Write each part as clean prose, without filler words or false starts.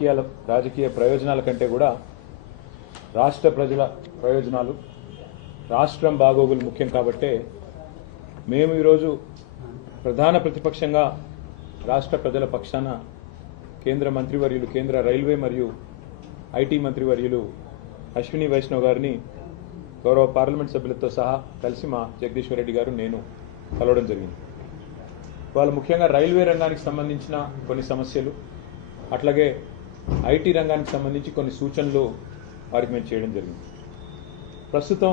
రాజకీయ ప్రయోజనాల కంటే కూడా రాష్ట్ర ప్రజల ప్రయోజనాలు, రాష్ట్రం బాగోగులు ముఖ్యం కాబట్టే మేము ఈరోజు ప్రధాన ప్రతిపక్షంగా రాష్ట్ర ప్రజల పక్షాన కేంద్ర మంత్రివర్యులు, కేంద్ర రైల్వే మరియు ఐటీ మంత్రివర్యులు అశ్విని వైష్ణవ్ గారిని గౌరవ పార్లమెంట్ సభ్యులతో సహా కలిసి మా జగదీశ్వర్ రెడ్డి గారు నేను కలవడం జరిగింది. వాళ్ళు ముఖ్యంగా రైల్వే రంగానికి సంబంధించిన కొన్ని సమస్యలు, అట్లాగే ఐటీ రంగానికి సంబంధించి కొన్ని సూచనలు వారికి మేము చేయడం జరిగింది. ప్రస్తుతం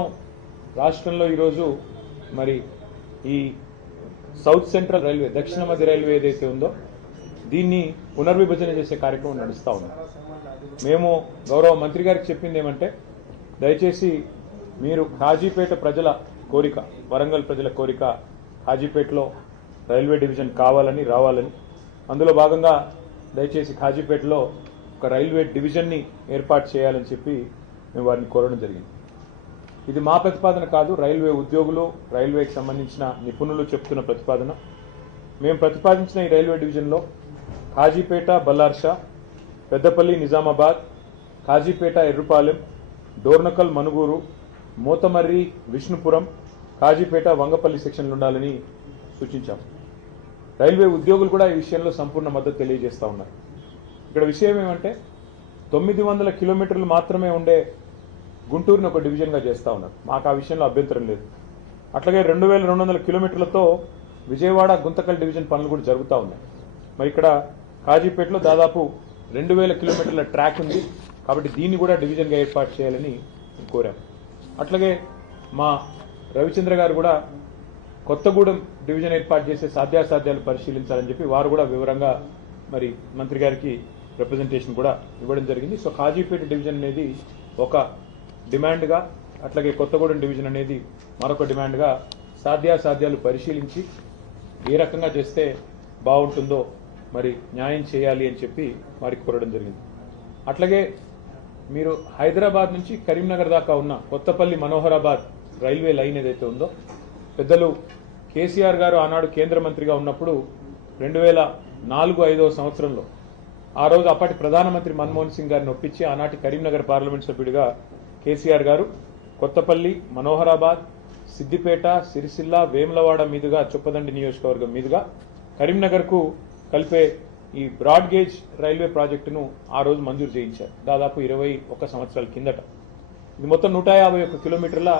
రాష్ట్రంలో ఈరోజు మరి ఈ సౌత్ సెంట్రల్ రైల్వే, దక్షిణ మధ్య రైల్వే ఏదైతే ఉందో దీన్ని పునర్విభజన చేసే కార్యక్రమం నడుస్తూ ఉంది. మేము గౌరవ మంత్రి గారికి చెప్పింది ఏమంటే, దయచేసి మీరు కాజీపేట ప్రజల కోరిక, వరంగల్ ప్రజల కోరిక కాజీపేటలో రైల్వే డివిజన్ కావాలని, రావాలని, అందులో భాగంగా దయచేసి కాజీపేటలో ఒక రైల్వే డివిజన్ని ఏర్పాటు చేయాలని చెప్పి మేము వారిని కోరడం జరిగింది. ఇది మా ప్రతిపాదన కాదు, రైల్వే ఉద్యోగులు, రైల్వేకి సంబంధించిన నిపుణులు చెప్తున్న ప్రతిపాదన. మేము ప్రతిపాదించిన ఈ రైల్వే డివిజన్లో కాజీపేట, బల్లార్షా, పెద్దపల్లి, నిజామాబాద్, కాజీపేట, ఎర్రుపాలెం, డోర్నకల్, మనుగూరు, మోతమర్రి, విష్ణుపురం, కాజీపేట, వంగపల్లి సెక్షన్లు ఉండాలని సూచించాం. రైల్వే ఉద్యోగులు కూడా ఈ విషయంలో సంపూర్ణ మద్దతు తెలియజేస్తూ ఉన్నారు. ఇక్కడ విషయం ఏమంటే 900 కిలోమీటర్లు మాత్రమే ఉండే గుంటూరుని ఒక డివిజన్గా చేస్తూ ఉన్నారు. మాకు ఆ విషయంలో అభ్యంతరం లేదు. అట్లాగే 2200 కిలోమీటర్లతో విజయవాడ, గుంతకల్ డివిజన్ పనులు కూడా జరుగుతూ ఉన్నాయి. మరి ఇక్కడ కాజీపేటలో దాదాపు 2000 కిలోమీటర్ల ట్రాక్ ఉంది కాబట్టి దీన్ని కూడా డివిజన్గా ఏర్పాటు చేయాలని కోరాం. అట్లాగే మా రవిచంద్ర గారు కూడా కొత్తగూడెం డివిజన్ ఏర్పాటు చేసే సాధ్యాసాధ్యాలు పరిశీలించాలని చెప్పి వారు కూడా వివరంగా మరి మంత్రి గారికి రిప్రజెంటేషన్ కూడా ఇవ్వడం జరిగింది. సో కాజీపేట డివిజన్ అనేది ఒక డిమాండ్గా, అట్లాగే కొత్తగూడెం డివిజన్ అనేది మరొక డిమాండ్గా సాధ్యాసాధ్యాలు పరిశీలించి ఏ రకంగా చేస్తే బాగుంటుందో మరి న్యాయం చేయాలి అని చెప్పి వారికి కోరడం జరిగింది. అట్లాగే మీరు హైదరాబాద్ నుంచి కరీంనగర్ దాకా ఉన్న కొత్తపల్లి మనోహరాబాద్ రైల్వే లైన్ ఏదైతే ఉందో, పెద్దలు కేసీఆర్ గారు ఆనాడు కేంద్ర మంత్రిగా ఉన్నప్పుడు 2004-05 సంవత్సరంలో ఆ రోజు అప్పటి ప్రధానమంత్రి మన్మోహన్ సింగ్ గారిని ఒప్పించి ఆనాటి కరీంనగర్ పార్లమెంట్ సభ్యుడిగా కేసీఆర్ గారు కొత్తపల్లి, మనోహరాబాద్, సిద్దిపేట, సిరిసిల్ల, వేములవాడ మీదుగా చొప్పదండి నియోజకవర్గం మీదుగా కరీంనగర్కు కలిపే ఈ బ్రాడ్ గేజ్ రైల్వే ప్రాజెక్టును ఆ రోజు మంజూరు చేయించారు, దాదాపు 21 సంవత్సరాల కిందట. ఇది మొత్తం 151 కిలోమీటర్ల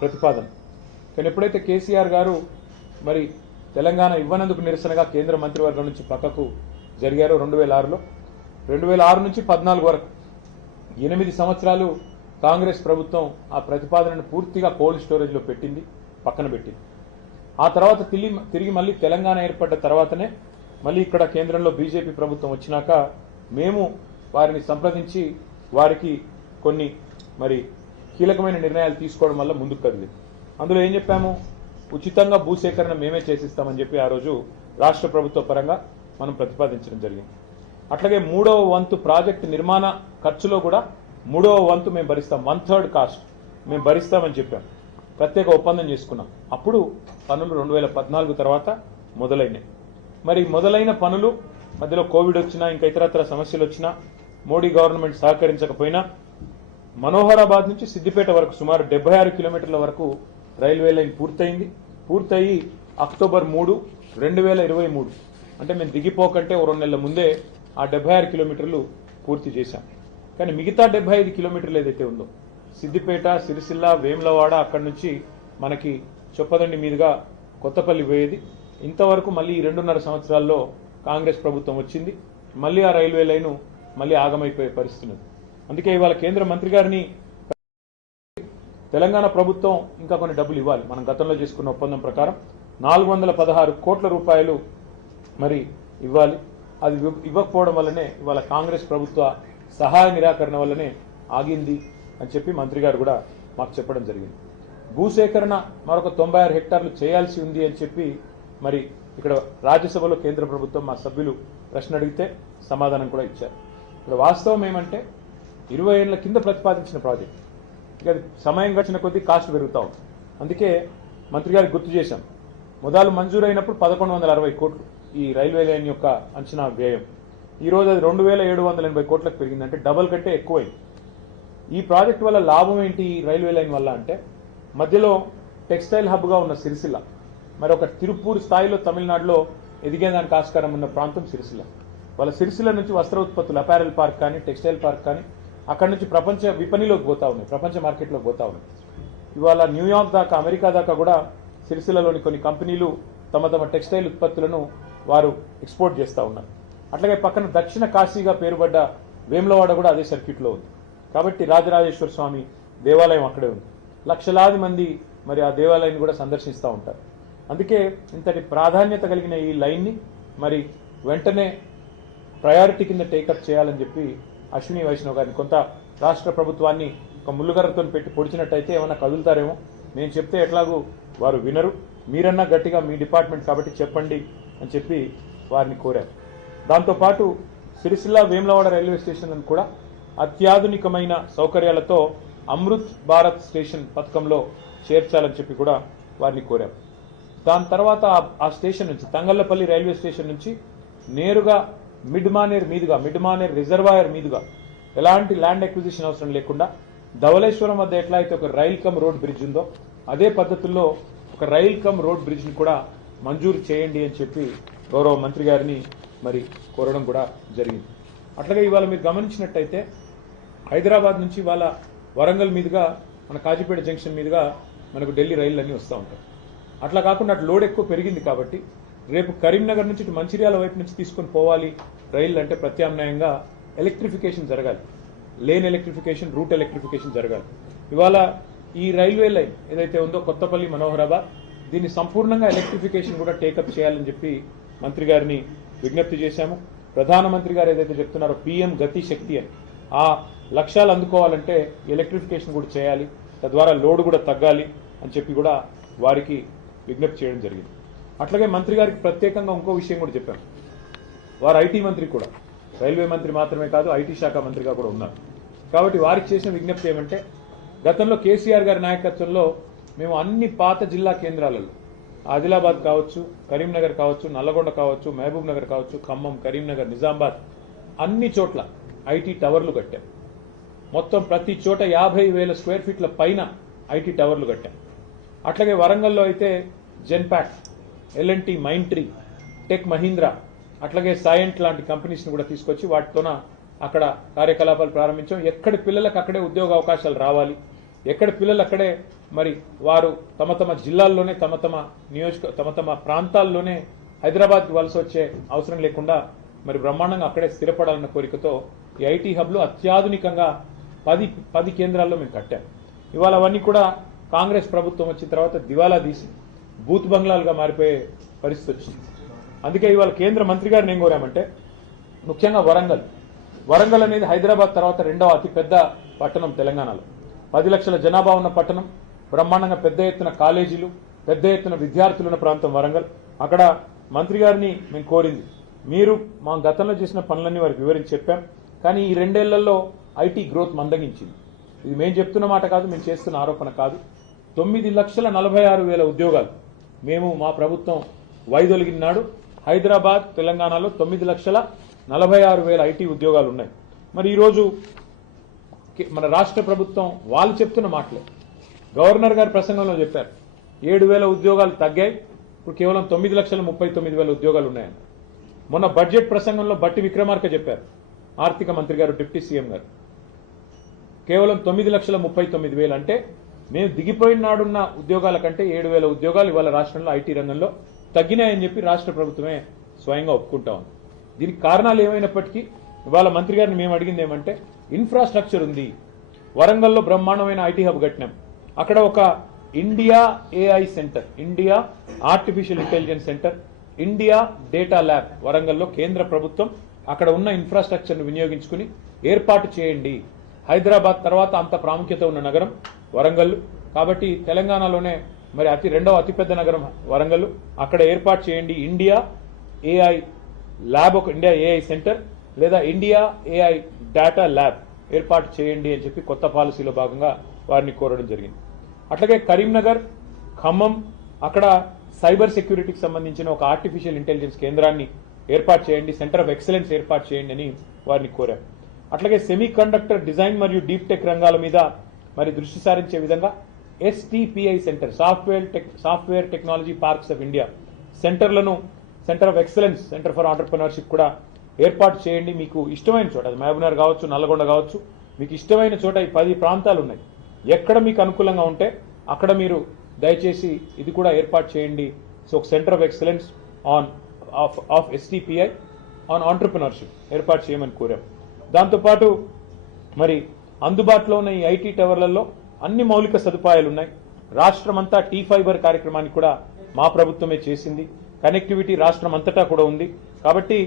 ప్రతిపాదన. కానీ ఎప్పుడైతే కేసీఆర్ గారు మరి తెలంగాణ ఇవ్వనందుకు నిరసనగా కేంద్ర మంత్రివర్గం నుంచి పక్కకు జరిగారో 2006లో, 2006 నుంచి 2014 వరకు 8 సంవత్సరాలు కాంగ్రెస్ ప్రభుత్వం ఆ ప్రతిపాదనను పూర్తిగా కోల్డ్ స్టోరేజ్లో పెట్టింది, పక్కన పెట్టింది. ఆ తర్వాత తిరిగి మళ్ళీ తెలంగాణ ఏర్పడ్డ తర్వాతనే మళ్ళీ ఇక్కడ కేంద్రంలో బీజేపీ ప్రభుత్వం వచ్చినాక మేము వారిని సంప్రదించి వారికి కొన్ని మరి కీలకమైన నిర్ణయాలు తీసుకోవడం వల్ల ముందుకు కదిలింది. అందులో ఏం చెప్పాము, ఉచితంగా భూసేకరణ మేమే చేసిస్తామని చెప్పి ఆ రోజు రాష్ట్ర ప్రభుత్వ పరంగా మనం ప్రతిపాదించడం జరిగింది. అట్లాగే 3వ వంతు ప్రాజెక్టు నిర్మాణ ఖర్చులో కూడా 3వ వంతు మేము భరిస్తాం, 1/3 కాస్ట్ మేము భరిస్తామని చెప్పాం. ప్రత్యేక ఒప్పందం చేసుకున్నాం. అప్పుడు పనులు 2014 తర్వాత మొదలైనాయి. మరి మొదలైన పనులు మధ్యలో కోవిడ్ వచ్చినా, ఇంకా ఇతరత్ర సమస్యలు వచ్చినా, మోడీ గవర్నమెంట్ సహకరించకపోయినా మనోహరాబాద్ నుంచి సిద్దిపేట వరకు సుమారు 76 కిలోమీటర్ల వరకు రైల్వే లైన్ పూర్తయింది. పూర్తయి అక్టోబర్ 3, 2023 అంటే మేము దిగిపోకంటే 2 నెలల ముందే ఆ 76 కిలోమీటర్లు పూర్తి చేశాం. కానీ మిగతా 75 కిలోమీటర్లు ఏదైతే ఉందో సిద్దిపేట, సిరిసిల్ల, వేములవాడ, అక్కడి నుంచి మనకి చొప్పదండి మీదుగా కొత్తపల్లి పోయేది, ఇంతవరకు మళ్ళీ 2.5 సంవత్సరాల్లో కాంగ్రెస్ ప్రభుత్వం వచ్చింది, మళ్ళీ ఆ రైల్వే లైను మళ్ళీ ఆగమైపోయే పరిస్థితి ఉంది. అందుకే ఇవాళ కేంద్ర మంత్రి గారిని తెలంగాణ ప్రభుత్వం ఇంకా కొన్ని డబ్బులు ఇవ్వాలి. మనం గతంలో చేసుకున్న ఒప్పందం ప్రకారం 416 కోట్ల రూపాయలు మరి ఇవ్వాలి. అది ఇవ్వకపోవడం వల్లనే ఇవాళ కాంగ్రెస్ ప్రభుత్వ సహాయ నిరాకరణ వల్లనే ఆగింది అని చెప్పి మంత్రి గారు కూడా మాకు చెప్పడం జరిగింది. భూసేకరణ మరొక 96 హెక్టార్లు చేయాల్సి ఉంది అని చెప్పి మరి ఇక్కడ రాజ్యసభలో కేంద్ర ప్రభుత్వం మా సభ్యులు ప్రశ్న అడిగితే సమాధానం కూడా ఇచ్చారు. ఇక్కడ వాస్తవం ఏమంటే 20 ఏళ్ల కింద ప్రతిపాదించిన ప్రాజెక్ట్, ఇక సమయం గడిచిన కొద్దీ కాస్ట్ పెరుగుతా ఉంది. అందుకే మంత్రి గారికి గుర్తు చేశాం, మొదలు మంజూరైనప్పుడు 1160 కోట్లు ఈ రైల్వే లైన్ యొక్క అంచనా వ్యయం. ఈరోజు అది 2780 కోట్లకు పెరిగింది, అంటే డబల్ కంటే ఎక్కువైంది. ఈ ప్రాజెక్ట్ వల్ల లాభం ఏంటి ఈ రైల్వే లైన్ వల్ల అంటే, మధ్యలో టెక్స్టైల్ హబ్గా ఉన్న సిరిసిల్ల, మరి ఒక తిరుపూర్ స్థాయిలో తమిళనాడులో ఎదిగేదానికి ఆస్కారం ఉన్న ప్రాంతం సిరిసిల్ల. వాళ్ళ సిరిసిల్ల నుంచి వస్త్ర ఉత్పత్తులు, అపారెల్ పార్క్ కానీ, టెక్స్టైల్ పార్క్ కానీ అక్కడి నుంచి ప్రపంచ విపణిలోకి పోతా ఉన్నాయి, ప్రపంచ మార్కెట్లోకి పోతా ఉన్నాయి. ఇవాళ న్యూయార్క్ దాకా, అమెరికా దాకా కూడా సిరిసిల్లలోని కొన్ని కంపెనీలు తమ తమ టెక్స్టైల్ ఉత్పత్తులను వారు ఎక్స్పోర్ట్ చేస్తూ ఉన్నారు. అట్లాగే పక్కన దక్షిణ కాశీగా పేరుపడ్డ వేములవాడ కూడా అదే సర్క్యూట్లో ఉంది. కాబట్టి రాజరాజేశ్వర స్వామి దేవాలయం అక్కడే ఉంది. లక్షలాది మంది మరి ఆ దేవాలయాన్ని కూడా సందర్శిస్తూ ఉంటారు. అందుకే ఇంతటి ప్రాధాన్యత కలిగిన ఈ లైన్ని మరి వెంటనే ప్రయారిటీ కింద టేకప్ చేయాలని చెప్పి అశ్విని వైష్ణవ్ గారిని, కొంత రాష్ట్ర ప్రభుత్వాన్ని ఒక ముళ్ళుగర్రతో పెట్టి పొడిచినట్టయితే ఏమన్నా కదులుతారేమో, నేను చెప్తే ఎట్లాగూ వారు వినరు, మీరన్నా గట్టిగా మీ డిపార్ట్మెంట్ కాబట్టి చెప్పండి అని చెప్పి వారిని కోరారు. దాంతోపాటు సిరిసిల్ల వేములవాడ రైల్వే స్టేషన్లను కూడా అత్యాధునికమైన సౌకర్యాలతో అమృత్ భారత్ స్టేషన్ పథకంలో చేర్చాలని చెప్పి కూడా వారిని కోరారు. దాని తర్వాత ఆ స్టేషన్ నుంచి, తంగళ్లపల్లి రైల్వే స్టేషన్ నుంచి నేరుగా మిడ్ మానేర్ రిజర్వాయర్ మీదుగా ఎలాంటి ల్యాండ్ ఎక్విజిషన్ అవసరం లేకుండా ధవళేశ్వరం వద్ద ఎట్లా అయితే ఒక రైల్ కమ్ రోడ్ బ్రిడ్జ్ ఉందో అదే పద్ధతుల్లో ఒక రైల్ కమ్ రోడ్ బ్రిడ్జ్ని కూడా మంజూరు చేయండి అని చెప్పి గౌరవ మంత్రి గారిని మరి కోరడం కూడా జరిగింది. అట్లాగే ఇవాళ మీరు గమనించినట్టయితే హైదరాబాద్ నుంచి ఇవాళ వరంగల్ మీదుగా మన కాజీపేట జంక్షన్ మీదుగా మనకు ఢిల్లీ రైళ్లన్నీ వస్తూ ఉంటాయి. అట్లా కాకుండా అటు లోడ్ ఎక్కువ పెరిగింది కాబట్టి రేపు కరీంనగర్ నుంచి ఇటు మంచిర్యాల వైపు నుంచి తీసుకొని పోవాలి రైళ్లు అంటే ప్రత్యామ్నాయంగా ఎలక్ట్రిఫికేషన్ జరగాలి, లేన్ ఎలక్ట్రిఫికేషన్, రూట్ ఎలక్ట్రిఫికేషన్ జరగాలి. ఇవాళ ఈ రైల్వే లైన్ ఏదైతే ఉందో కొత్తపల్లి మనోహరాబాద్, దీన్ని సంపూర్ణంగా ఎలక్ట్రిఫికేషన్ కూడా టేకప్ చేయాలని చెప్పి మంత్రి గారిని విజ్ఞప్తి చేశాము. ప్రధానమంత్రి గారు ఏదైతే చెప్తున్నారో పీఎం గతి శక్తి అని, ఆ లక్ష్యాలు అందుకోవాలంటే ఎలక్ట్రిఫికేషన్ కూడా చేయాలి, తద్వారా లోడ్ కూడా తగ్గాలి అని చెప్పి కూడా వారికి విజ్ఞప్తి చేయడం జరిగింది. అట్లాగే మంత్రి గారికి ప్రత్యేకంగా ఇంకో విషయం కూడా చెప్పాం. వారు ఐటీ మంత్రి కూడా, రైల్వే మంత్రి మాత్రమే కాదు ఐటీ శాఖ మంత్రిగా కూడా ఉన్నారు. కాబట్టి వారికి చేసిన విజ్ఞప్తి ఏమంటే, గతంలో కేసీఆర్ గారి నాయకత్వంలో మేము అన్ని పాత జిల్లా కేంద్రాలలో, ఆదిలాబాద్ కావచ్చు, కరీంనగర్ కావచ్చు, నల్లగొండ కావచ్చు, మహబూబ్ నగర్ కావచ్చు, ఖమ్మం, కరీంనగర్, నిజామాబాద్ అన్ని చోట్ల ఐటీ టవర్లు కట్టాం. మొత్తం ప్రతి చోట 50,000 స్క్వేర్ ఫీట్ల పైన ఐటీ టవర్లు కట్టాం. అట్లాగే వరంగల్లో అయితే జెన్పాక్, ఎల్ఎన్టీ, మైంట్రీ, టెక్ మహీంద్రా, అట్లాగే సాయంట్ లాంటి కంపెనీస్ని కూడా తీసుకొచ్చి వాటితోన అక్కడ కార్యకలాపాలు ప్రారంభించాం. ఎక్కడి పిల్లలకు అక్కడే ఉద్యోగ అవకాశాలు రావాలి, ఎక్కడి పిల్లలు అక్కడే మరి వారు తమ తమ జిల్లాల్లోనే తమ తమ ప్రాంతాల్లోనే హైదరాబాద్కి వలస వచ్చే అవసరం లేకుండా మరి బ్రహ్మాండంగా అక్కడే స్థిరపడాలన్న కోరికతో ఈ ఐటీ హబ్లు అత్యాధునికంగా 10 కేంద్రాల్లో మేము కట్టాం. ఇవాళ అవన్నీ కూడా కాంగ్రెస్ ప్రభుత్వం వచ్చిన తర్వాత దివాలా తీసి బూత్ బంగ్లాలుగా మారిపోయే పరిస్థితి వచ్చింది. అందుకే ఇవాళ కేంద్ర మంత్రి గారిని ఏం కోరామంటే, ముఖ్యంగా వరంగల్ అనేది హైదరాబాద్ తర్వాత 2వ అతిపెద్ద పట్టణం తెలంగాణలో, 10 లక్షల జనాభా ఉన్న పట్టణం, బ్రహ్మాండంగా పెద్ద ఎత్తున కాలేజీలు, పెద్ద ఎత్తున విద్యార్థులున్న ప్రాంతం వరంగల్. అక్కడ మంత్రి గారిని మేము కోరింది, మీరు మా గతంలో చేసిన పనులన్నీ వారికి వివరించి చెప్పాం, కానీ ఈ 2 ఏళ్లలో ఐటీ గ్రోత్ మందగించింది. ఇది మేము చెప్తున్న మాట కాదు, మేము చేస్తున్న ఆరోపణ కాదు. 9,46,000 ఉద్యోగాలు మేము మా ప్రభుత్వం వైదొలిగిన నాడు హైదరాబాద్, తెలంగాణలో 9,46,000 ఐటీ ఉద్యోగాలు ఉన్నాయి. మరి ఈరోజు మన రాష్ట్ర ప్రభుత్వం వాళ్ళు చెప్తున్న మాటలే, గవర్నర్ గారి ప్రసంగంలో చెప్పారు 7,000 ఉద్యోగాలు తగ్గాయి, ఇప్పుడు కేవలం 9,39,000 ఉద్యోగాలు ఉన్నాయని. మొన్న బడ్జెట్ ప్రసంగంలో బట్టి విక్రమార్క చెప్పారు, ఆర్థిక మంత్రి గారు, డిప్యూటీ సీఎం గారు, కేవలం 9,39,000 అంటే మేము దిగిపోయిన నాడున్న ఉద్యోగాల కంటే 7,000 ఉద్యోగాలు ఇవాళ రాష్ట్రంలో ఐటీ రంగంలో తగ్గినాయని చెప్పి రాష్ట్ర ప్రభుత్వమే స్వయంగా ఒప్పుకుంటా ఉంది. దీనికి కారణాలు ఏమైనప్పటికీ ఇవాళ మంత్రి గారిని మేము అడిగింది ఏమంటే, ఇన్ఫ్రాస్ట్రక్చర్ ఉంది, వరంగల్లో బ్రహ్మాండమైన ఐటీ హబ్ కట్టినాం, అక్కడ ఒక India AI center, India artificial intelligence centre, India data lab వరంగల్లో కేంద్ర ప్రభుత్వం అక్కడ ఉన్న ఇన్ఫ్రాస్ట్రక్చర్ను వినియోగించుకుని ఏర్పాటు చేయండి. హైదరాబాద్ తర్వాత అంత ప్రాముఖ్యత ఉన్న నగరం వరంగల్, కాబట్టి తెలంగాణలోనే మరి 2వ అతిపెద్ద నగరం వరంగల్, అక్కడ ఏర్పాటు చేయండి ఇండియా ఏఐ ల్యాబ్, ఒక ఇండియా ఏఐ సెంటర్ లేదా ఇండియా ఏఐ డేటా ల్యాబ్ ఏర్పాటు చేయండి అని చెప్పి కొత్త పాలసీలో భాగంగా వారిని కోరడం జరిగింది. అట్లాగే కరీంనగర్, ఖమ్మం, అక్కడ సైబర్ సెక్యూరిటీకి సంబంధించిన ఒక ఆర్టిఫిషియల్ ఇంటెలిజెన్స్ కేంద్రాన్ని ఏర్పాటు చేయండి, సెంటర్ ఆఫ్ ఎక్సలెన్స్ ఏర్పాటు చేయండి అని వారిని కోరాం. అట్లాగే సెమీ కండక్టర్ డిజైన్ మరియు డీప్ టెక్ రంగాల మీద మరి దృష్టి సారించే విధంగా STPI centre, software technology parks of India సెంటర్లను, centre of excellence, centre for entrepreneurship కూడా ఏర్పాటు చేయండి. మీకు ఇష్టమైన చోట, అది మహబూబ్నగర్ కావచ్చు, నల్లగొండ కావచ్చు, మీకు ఇష్టమైన చోట ఈ 10 ప్రాంతాలు ఉన్నాయి. ఎక్కడ మీకు అనుకూలంగా ఉంటే అక్కడ మీరు దయచేసి ఇది కూడా ఏర్పాటు చేయండి. సో ఒక centre of excellence of STPI on entrepreneurship ఏర్పాటు చేయమని కోరాం. దాంతోపాటు మరి అందుబాటులో ఉన్న ఈ IT టవర్లలో అన్ని మౌలిక సదుపాయాలు ఉన్నాయి. రాష్ట్రమంతా T-Fiber కార్యక్రమాన్ని కూడా మా ప్రభుత్వమే చేసింది. కనెక్టివిటీ రాష్ట్రం అంతటా కూడా ఉంది. కాబట్టి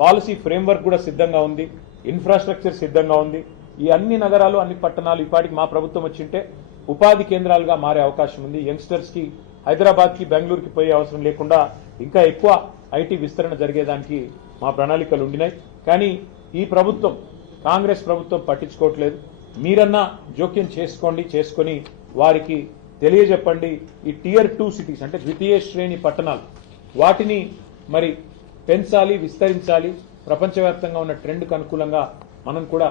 పాలసీ ఫ్రేమ్వర్క్ కూడా సిద్ధంగా ఉంది, ఇన్ఫ్రాస్ట్రక్చర్ సిద్ధంగా ఉంది. ఈ అన్ని నగరాలు, అన్ని పట్టణాలు ఇప్పటికి మా ప్రభుత్వం వచ్చింటే ఉపాధి కేంద్రాలుగా మారే అవకాశం ఉంది. యంగ్స్టర్స్ కి హైదరాబాద్కి, బెంగళూరుకి పోయే అవసరం లేకుండా ఇంకా ఎక్కువ IT విస్తరణ జరిగేదానికి మా ప్రణాళికలు ఉండినాయి. కానీ ఈ ప్రభుత్వం, కాంగ్రెస్ ప్రభుత్వం పట్టించుకోవట్లేదు. మీరన్నా జోక్యం చేసుకొని వారికి తెలియజెప్పండి. ఈ Tier 2 సిటీస్ అంటే ద్వితీయ శ్రేణి పట్టణాలు, వాటిని మరి పెంచాలి, విస్తరించాలి. ప్రపంచవ్యాప్తంగా ఉన్న ట్రెండ్కు అనుకూలంగా మనం కూడా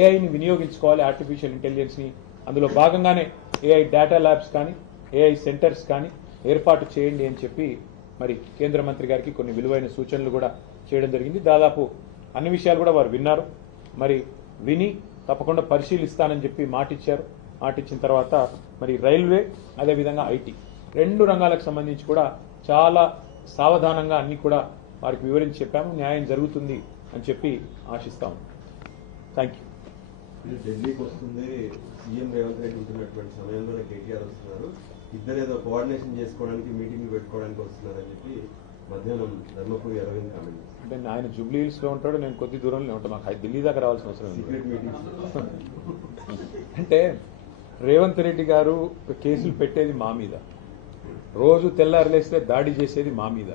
AIని వినియోగించుకోవాలి, ఆర్టిఫిషియల్ ఇంటెలిజెన్స్ని. అందులో భాగంగానే AI డేటా ల్యాబ్స్ కానీ, AI సెంటర్స్ కానీ ఏర్పాటు చేయండి అని చెప్పి మరి కేంద్ర మంత్రి గారికి కొన్ని విలువైన సూచనలు కూడా చేయడం జరిగింది. దాదాపు అన్ని విషయాలు కూడా వారు విన్నారు. మరి విని తప్పకుండా పరిశీలిస్తానని చెప్పి మాటిచ్చారు. మాటిచ్చిన తర్వాత మరి రైల్వే, అదేవిధంగా IT 2 రంగాలకు సంబంధించి కూడా చాలా సావధానంగా అన్ని కూడా వారికి వివరించి చెప్పాము. న్యాయం జరుగుతుంది అని చెప్పి ఆశిస్తాము. Thank you. ఢిల్లీకి వస్తుంది సీఎం రేవంత్ రెడ్డి ఉంటున్నటువంటి సమయంలోనే కేటీఆర్ వస్తున్నారు. ఇద్దరు ఏదో కోఆర్డినేషన్ చేసుకోవడానికి, మీటింగ్ పెట్టుకోవడానికి వస్తున్నారని చెప్పి మధ్యాహ్నం ధర్మపురి అరవింద్ కామెంట్. అంటే ఆయన జూబ్లీ హిల్స్ లో ఉంటాడు, నేను కొద్ది దూరంలో ఉంటాను. మాకు ఢిల్లీ దాకా రావాల్సిన అవసరం సీక్రెట్ మీటింగ్. అంటే రేవంత్ రెడ్డి గారు కేసులు పెట్టేది మా మీద, రోజు తెల్లారలేస్తే దాడి చేసేది మా మీద.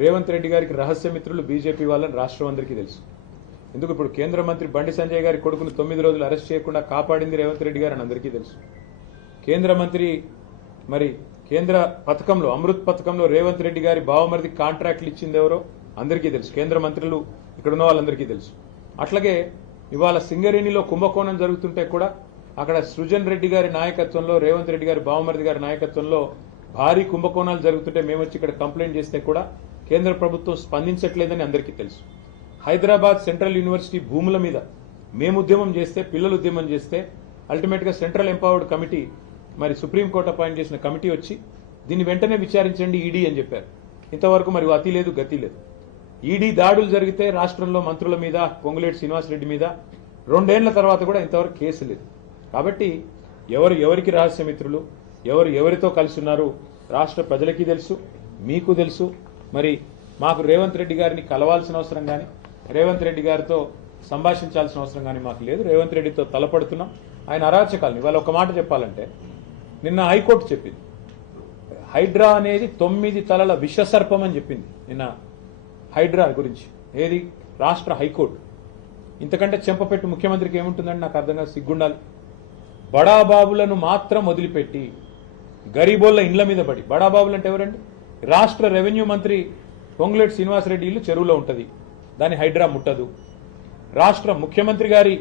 రేవంత్ రెడ్డి గారికి రహస్య మిత్రులు బీజేపీ వాళ్ళని రాష్ట్రం అందరికీ తెలుసు. ఎందుకు ఇప్పుడు కేంద్ర మంత్రి బండి సంజయ్ గారి కొడుకును 9 రోజులు అరెస్ట్ చేయకుండా కాపాడింది రేవంత్ రెడ్డి గారు అని అందరికీ తెలుసు. కేంద్ర మంత్రి మరి కేంద్ర పథకంలో, అమృత్ పథకంలో రేవంత్ రెడ్డి గారి బావమరిది కాంట్రాక్ట్లు ఇచ్చింది ఎవరో అందరికీ తెలుసు. కేంద్ర మంత్రులు ఇక్కడ ఉన్న వాళ్ళందరికీ తెలుసు. అట్లాగే ఇవాళ సింగరేణిలో కుంభకోణం జరుగుతుంటే కూడా అక్కడ సృజన్ రెడ్డి గారి నాయకత్వంలో, రేవంత్ రెడ్డి గారి బావమరిది గారి నాయకత్వంలో భారీ కుంభకోణాలు జరుగుతుంటే మేము వచ్చి ఇక్కడ కంప్లైంట్ చేస్తే కూడా కేంద్ర ప్రభుత్వం స్పందించట్లేదని అందరికీ తెలుసు. హైదరాబాద్ సెంట్రల్ యూనివర్సిటీ భూముల మీద మేము ఉద్యమం చేస్తే, పిల్లలు ఉద్యమం చేస్తే అల్టిమేట్గా సెంట్రల్ ఎంపవర్డ్ కమిటీ, మరి సుప్రీంకోర్టు అపాయింట్ చేసిన కమిటీ వచ్చి దీన్ని వెంటనే విచారించండి ఈడీ అని చెప్పారు. ఇంతవరకు మరి అతి లేదు, గతి లేదు. ఈడీ దాడులు జరిగితే రాష్ట్రంలో మంత్రుల మీద, పొంగులేటి శ్రీనివాసరెడ్డి మీద 2 ఏళ్ల తర్వాత కూడా ఇంతవరకు కేసు లేదు. కాబట్టి ఎవరికి రహస్య మిత్రులు, ఎవరితో కలిసి ఉన్నారు రాష్ట్ర ప్రజలకి తెలుసు, మీకు తెలుసు. మరి మాకు రేవంత్ రెడ్డి గారిని కలవాల్సిన అవసరం కానీ, రేవంత్ రెడ్డి గారితో సంభాషించాల్సిన అవసరం కానీ మాకు లేదు. రేవంత్ రెడ్డితో తలపడుతున్నాం. ఆయన అరాచకాలను ఇవాళ ఒక మాట చెప్పాలంటే, నిన్న హైకోర్టు చెప్పింది హైడ్రా అనేది 9 తలల విషసర్పం అని చెప్పింది నిన్న హైడ్రా గురించి. ఏది? రాష్ట్ర హైకోర్టు. ఇంతకంటే చెంపపెట్టు ముఖ్యమంత్రికి ఏముంటుందని నాకు అర్థంగా సిగ్గుండాలి. బడాబాబులను మాత్రం వదిలిపెట్టి గరీబోళ్ల ఇండ్ల మీద పడి, బడాబాబులు అంటే ఎవరండి? రాష్ట్ర రెవెన్యూ మంత్రి పొంగులేటి శ్రీనివాసరెడ్డి ఇల్లు చెరువులో ఉంటుంది, దాన్ని హైడ్రా ముట్టదు. రాష్ట్ర ముఖ్యమంత్రి గారి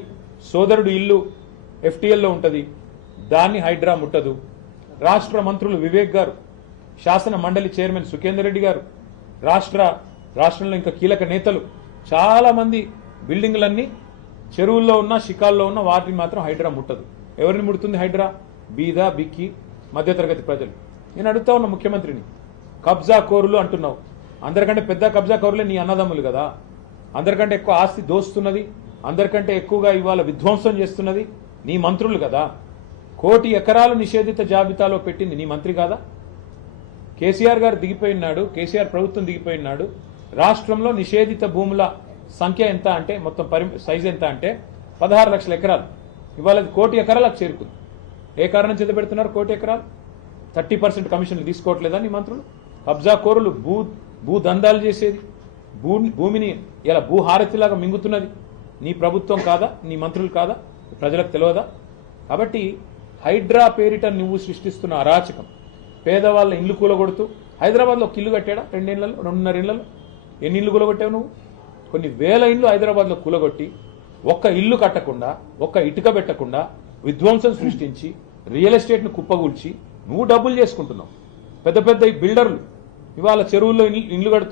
సోదరుడు ఇల్లు FTLలో ఉంటుంది, దాన్ని హైడ్రా ముట్టదు. రాష్ట్ర మంత్రులు వివేక్ గారు, శాసన మండలి చైర్మన్ సుఖేందర్ రెడ్డి గారు, రాష్ట్రంలో ఇంకా కీలక నేతలు చాలా మంది బిల్డింగ్లన్నీ చెరువుల్లో ఉన్న, షికాల్లో ఉన్న వాటిని మాత్రం హైడ్రా ముట్టదు. ఎవరిని ముడుతుంది హైడ్రా? బీద, బిక్కి, మధ్యతరగతి ప్రజలు. నేను అడుగుతా ఉన్నా ముఖ్యమంత్రిని, కబ్జా కోరులు అంటున్నావు, అందరికంటే పెద్ద కబ్జా కోరులే నీ అన్నదమ్ములు కదా. అందరికంటే ఎక్కువ ఆస్తి దోస్తున్నది, అందరికంటే ఎక్కువగా ఇవాళ విధ్వంసం చేస్తున్నది నీ మంత్రులు కదా. 1 కోటి ఎకరాలు నిషేధిత జాబితాలో పెట్టింది నీ మంత్రి కాదా? కేసీఆర్ గారు దిగిపోయినాడు, కేసీఆర్ ప్రభుత్వం దిగిపోయినాడు. రాష్ట్రంలో నిషేధిత భూముల సంఖ్య ఎంత అంటే, మొత్తం సైజ్ ఎంత అంటే 16 లక్షల ఎకరాలు. ఇవాళ 1 కోటి ఎకరాలకు చేరుకుంది. ఏ కారణం చేత పెడుతున్నారు 1 కోటి ఎకరాలు? 30% కమిషన్లు తీసుకోవట్లేదా నీ మంత్రులు? కబ్జా కోరులు, భూదందాలు చేసేది, భూమిని ఇలా భూహారతిలాగా మింగుతున్నది నీ ప్రభుత్వం కాదా? నీ మంత్రులు కాదా? ప్రజలకు తెలియదా? కాబట్టి హైడ్రా పేరిట నువ్వు సృష్టిస్తున్న అరాచకం, పేదవాళ్ళ ఇల్లు కూలగొడుతూ, హైదరాబాద్లో ఒక ఇల్లు కట్టాడా 2 ఏళ్లలో, 2.5 ఏళ్లలో? ఎన్ని ఇల్లు కూలగొట్టావు నువ్వు? కొన్ని వేల ఇల్లు హైదరాబాద్లో కూలగొట్టి ఒక్క ఇల్లు కట్టకుండా, ఒక్క ఇటుక పెట్టకుండా విధ్వంసం సృష్టించి రియల్ ఎస్టేట్ను కుప్పగూల్చి నువ్వు డబ్బులు చేసుకుంటున్నావు. పెద్ద పెద్ద ఈ బిల్డర్లు ఇవాళ చెరువుల్లో ఇండ్లు కడుతున్నారు.